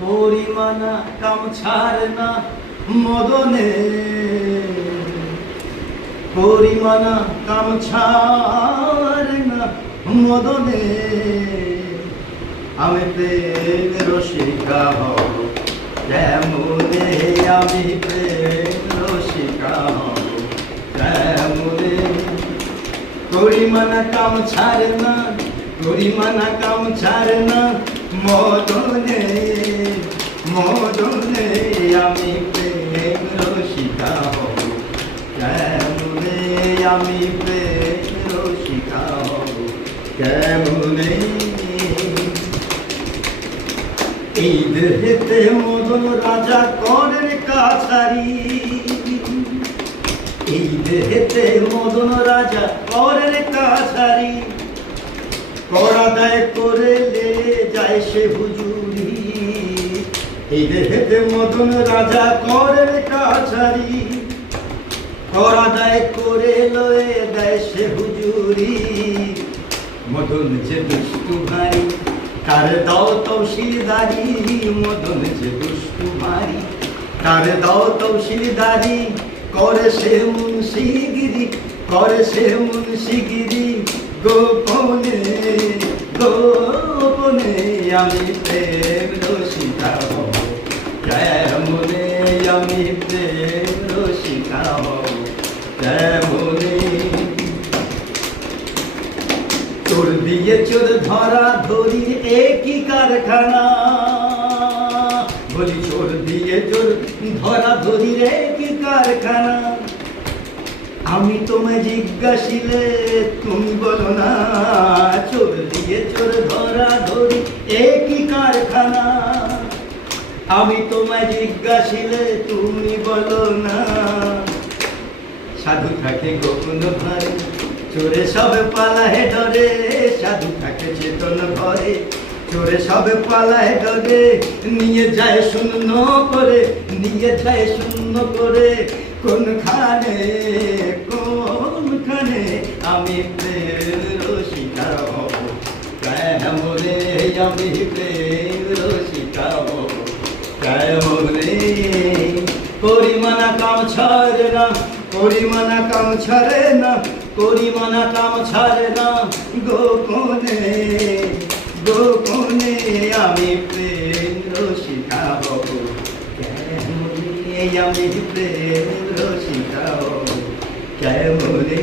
পরিমানা কাম ছাড় না মদনে, পরিমানা কাম ছাড় না মদনে, আমি প্রেম রসিকা হব কেমনে, আমি প্রেম রসিকা হব কেমনে। পরিমানা কাম ছাড় না, পরিমানা কাম ছাড় না মদনে, মদনে, আমি প্রেম রসিকা হব কেমনে, আমি প্রেম রসিকা হব কেমনে। এই দেহেতে মদন রাজা করেন কাছারি, এই দেহেতে মদন রাজা করেন কাছারি, করা দায় করে লে যায় সে হুজুরি। এই দেহেতে মদন রাজা করেন কাছারি, করা দায় করে লয়ে দেয় সে হুজুরি। মদন যে দুষ্টু ভাই তার দাও তৌসিলদারি, মদন যে দুষ্টু ভাই তার দাও তৌসিলদারি, করে সে মুন্সিগিরি, করে সে মুন্সিগিরি। গোপনে গোপনে আমি প্রেম রসিকা হব কেমনে, আমি প্রেম রসিকা হব কেমনে। চোর দিয়ে চোর ধরা ধরি একই কারখানা, বলি চোর দিয়ে চোর ধরা ধরি একই কারখানা। আমি তোমায় জিজ্ঞাসিলে তুমি বলো না, চোর দিয়ে চোর ধরা ধরি একই কারখানা। আমি তোমায় জিজ্ঞাসিলে তুমি বলো না। সাধু থাকে গোপন ঘরে, চোরে সব পালায় ডরে, সাধু থাকে চেতন ঘরে, চোরে সব পালায় ডরে। নিয়ে যায় শূন্য করে, নিয়ে যায় শূন্য করে, কোনখানে কোনখানে আমি প্রেম রসিকা হব কেমনে, আমি প্রেম রসিকা হব কেমনে। পরিমানা কাম ছাড়ে না, পরিমানা কাম ছাড়ে না, পরিমানা কাম ছাড়ে না। গোপনে গোপনে আমি প্রেম রসিকা হব কেমনে, আমি প্রেম রসিকা হব কেমনে।